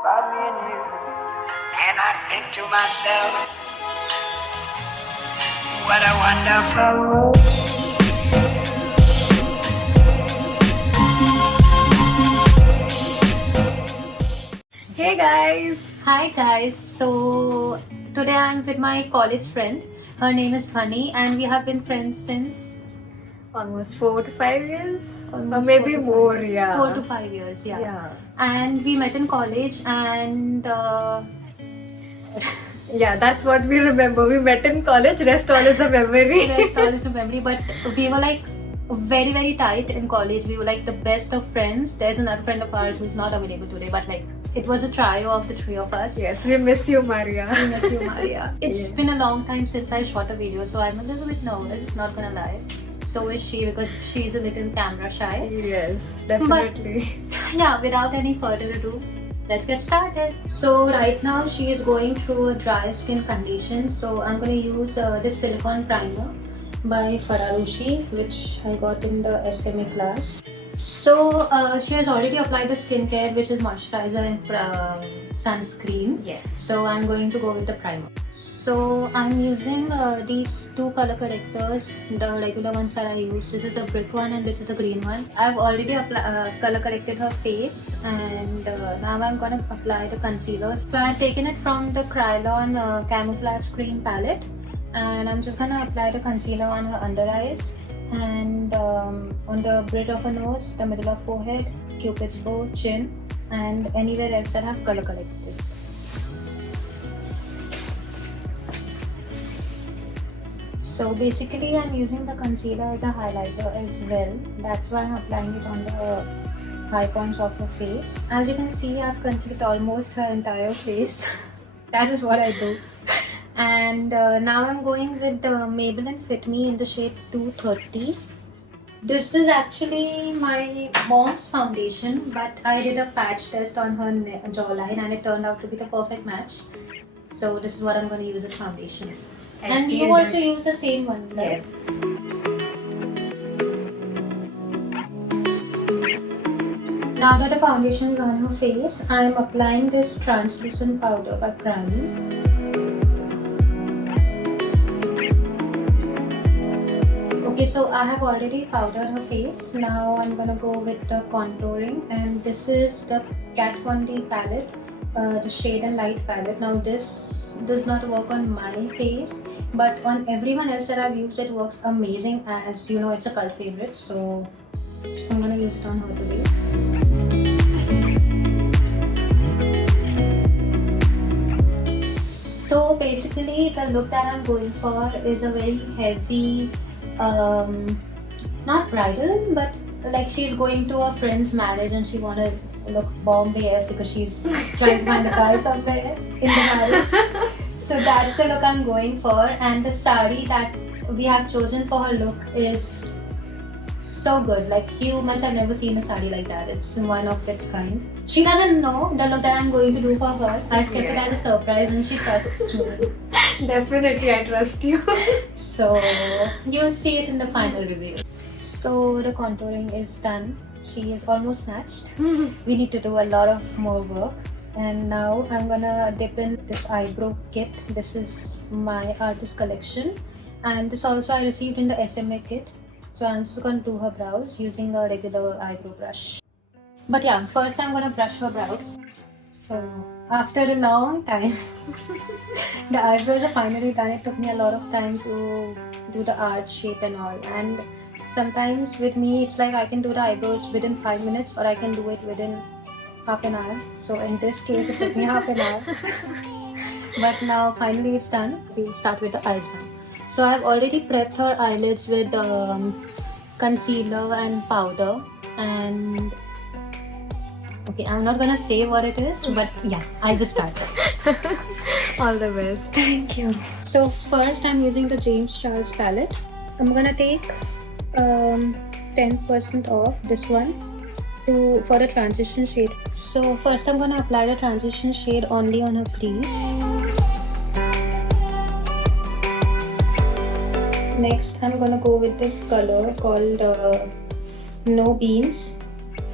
about me and you. And I think to myself, what a wonderful world. Hey guys! Hi guys, so today I'm with my college friend. Her name is Honey and we have been friends since Almost 4 to 5 years? Or almost maybe 4 to 5 more, yeah. 4 to 5 years, yeah. Yeah. And we met in college and Yeah, that's what we remember. We met in college, rest all is a memory. the rest all is a memory. But we were like very very tight in college. We were like the best of friends. There's another friend of ours who's not available today, but like it was a trio of the three of us. Yes, we miss you, Maria. I miss you, Maria. It's Yeah. been a long time since I shot a video, so I'm a little bit nervous, not gonna lie. So is she because she's a little camera shy. Yes, definitely. Yeah, without any further ado, let's get started. So right now she is going through a dry skin condition. So I'm gonna use this silicone primer by Ferraroshi, which I got in the SMA class. So she has already applied the skincare, which is moisturizer and sunscreen. Yes. So I'm going to go with the primer. So I'm using these two color correctors, the regular ones that I use. This is the brick one and this is the green one. I've already color corrected her face, and now I'm gonna apply the concealer. So I've taken it from the Krylon Camouflage Cream palette, and I'm just gonna apply the concealer on her under eyes and on the bridge of her nose, the middle of forehead, cupid's bow, chin, and anywhere else that I've color corrected. So basically I'm using the concealer as a highlighter as well. That's why I'm applying it on the high points of her face. As you can see, I've concealed almost her entire face. That is what I do. And now I'm going with the Maybelline Fit Me in the shade 230. This is actually my mom's foundation, but I did a patch test on her jawline and it turned out to be the perfect match. So this is what I'm going to use as foundation. And you also use the same one, right? Yes. Now that the foundation is on her face, I am applying this translucent powder by Krylon. Okay, so I have already powdered her face. Now I'm gonna go with the contouring, and this is the Kat Von D palette, the Shade and Light palette. Now this does not work on my face, but on everyone else that I've used it works amazing. As you know, it's a cult favorite, so I'm gonna use it on her today. So basically, the look that I'm going for is a very heavy, not bridal, but like she's going to a friend's marriage and she wanna look Bombay because she's trying to find a guy somewhere in the marriage. So that's the look I'm going for, and the sari that we have chosen for her look is so good. Like, you must have never seen a sari like that. It's one of its kind. She doesn't know the look that I'm going to do for her. I've kept it as a surprise and she trusts me. Definitely, I trust you. So you'll see it in the final review. So the contouring is done. She is almost snatched. We need to do a lot of more work. And now I'm gonna dip in this eyebrow kit. This is my artist collection, and this also I received in the SMA kit. So I'm just gonna do her brows using a regular eyebrow brush. But yeah, first I'm gonna brush her brows. So after a long time, the eyebrows are finally done. It took me a lot of time to do the art shape and all. And sometimes with me, it's like I can do the eyebrows within 5 minutes or I can do it within half an hour. So in this case, it took me half an hour. But now finally it's done. We'll start with the eyes now. So I have already prepped her eyelids with concealer and powder, and okay, I'm not gonna say what it is, but yeah, I'll just start. All the best. Thank you. So first I'm using the James Charles palette. I'm gonna take 10% off this one for the transition shade. So first I'm gonna apply the transition shade only on her crease. Next, I'm gonna go with this color called No Beans,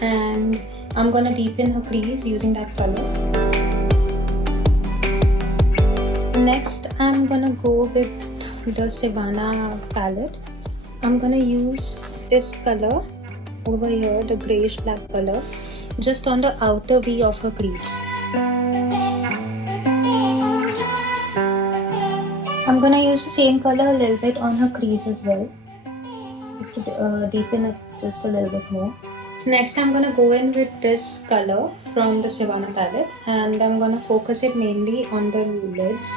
and I'm gonna deepen her crease using that color. Next, I'm gonna go with the Savannah palette. I'm gonna use this color over here, the grayish black color, just on the outer V of her crease. I'm gonna use the same color a little bit on her crease as well, just to deepen it just a little bit more. Next, I'm gonna go in with this color from the Savannah palette, and I'm gonna focus it mainly on the lids.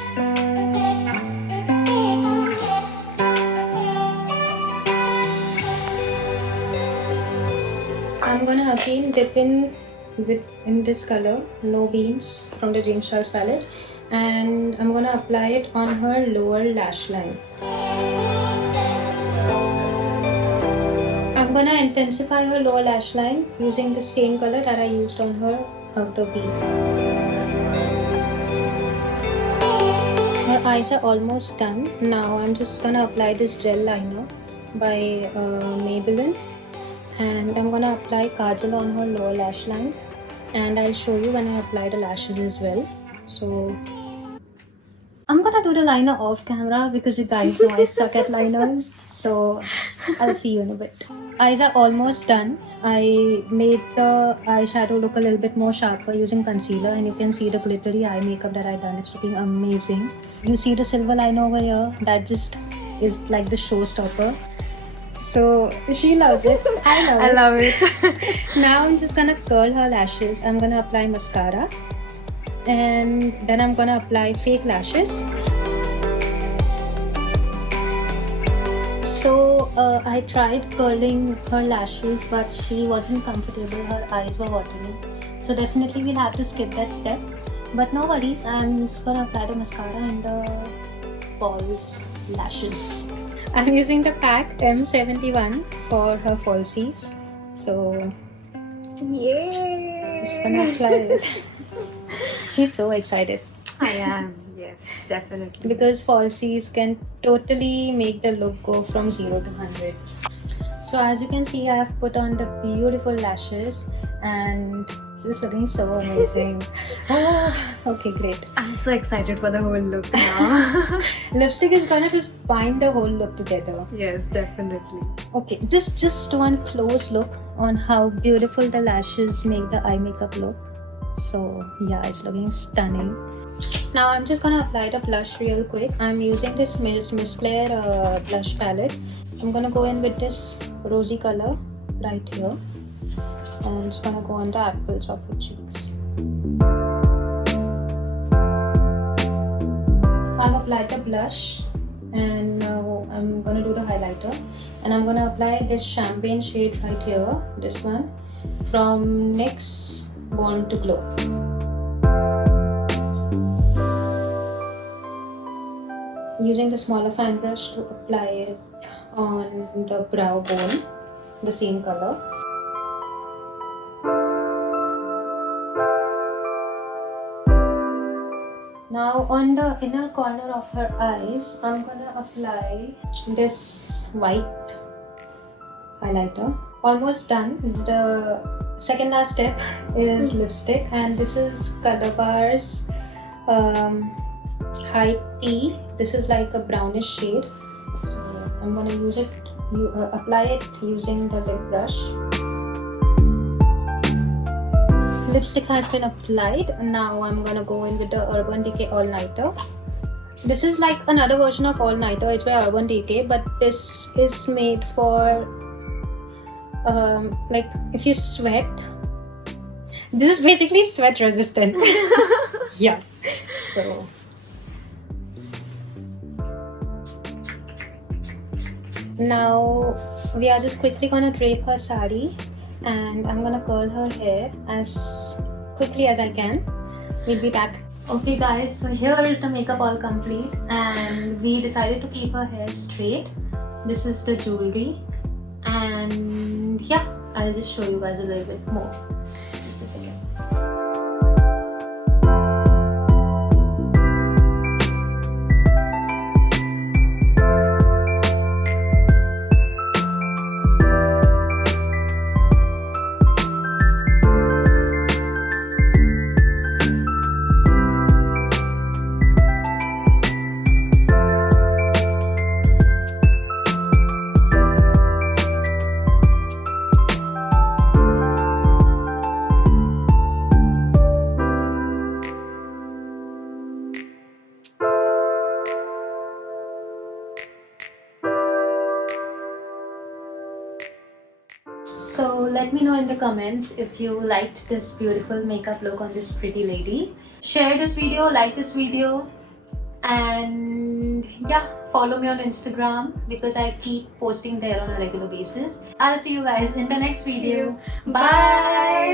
I'm gonna again dip in this color, No Beans, from the James Charles palette, and I'm gonna apply it on her lower lash line. I'm gonna intensify her lower lash line using the same color that I used on her outer V. Her eyes are almost done. Now I'm just gonna apply this gel liner by Maybelline, and I'm gonna apply kajal on her lower lash line, and I'll show you when I apply the lashes as well. So I'm gonna do the liner off camera because you guys know I suck at liners, so I'll see you in a bit. Eyes are almost done. I made the eyeshadow look a little bit more sharper using concealer, and you can see the glittery eye makeup that I done. It's looking amazing. You see the silver liner over here? That just is like the showstopper. So she loves it. I love it. Now I'm just gonna curl her lashes. I'm gonna apply mascara, and then I'm gonna apply fake lashes. So I tried curling her lashes, but she wasn't comfortable. Her eyes were watering. So definitely we'll have to skip that step. But no worries, I'm just gonna apply the mascara and the false lashes. I'm using the pack M71 for her falsies. So Yay! I'm just gonna apply it. She's so excited. I am. Yes, definitely. Because falsies can totally make the look go from 0 to 100. So as you can see, I have put on the beautiful lashes and it's just looking so amazing. Okay, great. I'm so excited for the whole look now. Lipstick is gonna just bind the whole look together. Yes, definitely. Okay, just one close look on how beautiful the lashes make the eye makeup look. So yeah, it's looking stunning. Now I'm just gonna apply the blush real quick. I'm using this Miss Claire blush palette. I'm gonna go in with this rosy color right here, and it's gonna go on the apples of her cheeks. I've applied the blush, and now I'm gonna do the highlighter, and I'm gonna apply this champagne shade right here, this one, from NYX Born to Glow. Using the smaller fan brush to apply it on the brow bone, the same color. Now on the inner corner of her eyes, I'm gonna apply this white highlighter. Almost done. The second last step is lipstick, and this is Cadabar's High Tea. This is like a brownish shade, so I'm gonna use it. Apply it using the lip brush. Lipstick has been applied. Now I'm gonna go in with the Urban Decay All Nighter. This is like another version of All Nighter. It's by Urban Decay, but this is made for like if you sweat. This is basically sweat resistant. Yeah. So. Now we are just quickly gonna drape her sari, and I'm gonna curl her hair as quickly as I can. We'll be back. Okay guys, so here is the makeup all complete, and we decided to keep her hair straight. This is the jewelry, and yeah, I'll just show you guys a little bit more. Just a second. me know in the comments if you liked this beautiful makeup look on this pretty lady. Share this video, like this video, and yeah, follow me on Instagram because I keep posting there on a regular basis. I'll see you guys in the next video. Bye.